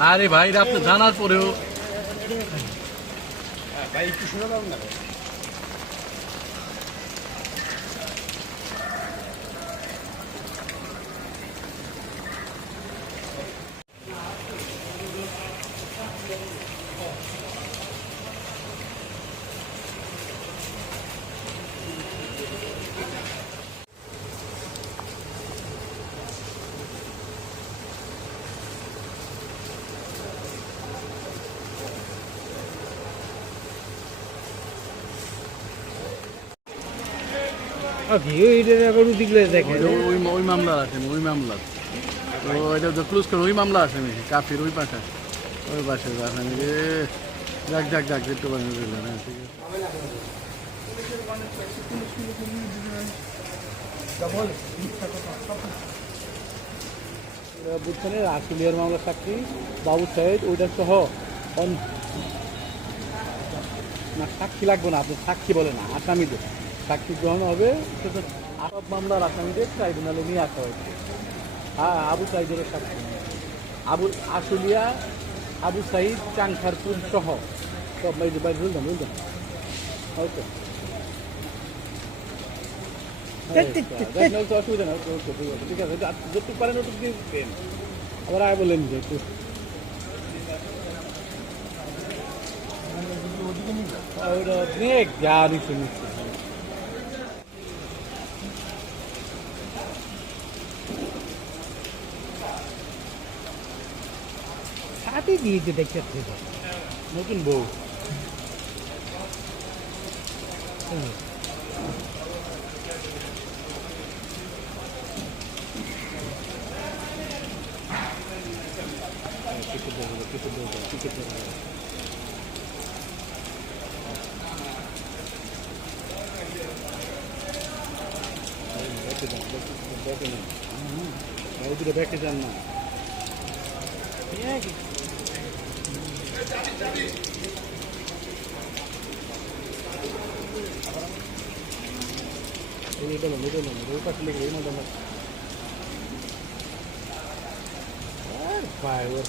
আরে ভাই আপনি জানার পরেও ভাই একটু শুনে পাবেন না ওই মামলা আছেন ওই মামলা ওইটা ক্লোজ করে ওই মামলা আছে নাকি কাফির ওই পাশে ওই পাশে আসামি রে যাক যাক যাক একটু বানিয়ে দিলেন হ্যাঁ ঠিক আছে বুঝছেন আশুলিয়ার মামলা সাক্ষী বাবু সাহেব ওইটা সহ না সাক্ষী লাগবে না আপনি সাক্ষী বলে না আসামিদের সাক্ষী গ্রহণ হবে সব মামলার আসামিদের ট্রাইব্যুনালে নিয়ে আসা হয়েছে হ্যাঁ আবু সাইদের সাক্ষী আশুলিয়া আবু সাইদ চাংখারপুর সহ সব বাইরে বুঝলাম ওকে অসুবিধা না ঠিক আছে যতটুকু পারেন ওটুকু দিয়ে আবার আয় বললেন যে একটু অনেক যা নিচ্ছে সাথে দিয়েছে দেখতে নতুন বউ ব্যাকে যান না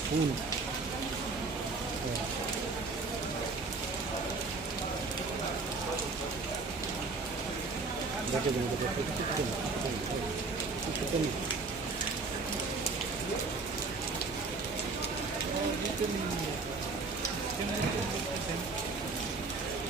ফোন দেখে দেন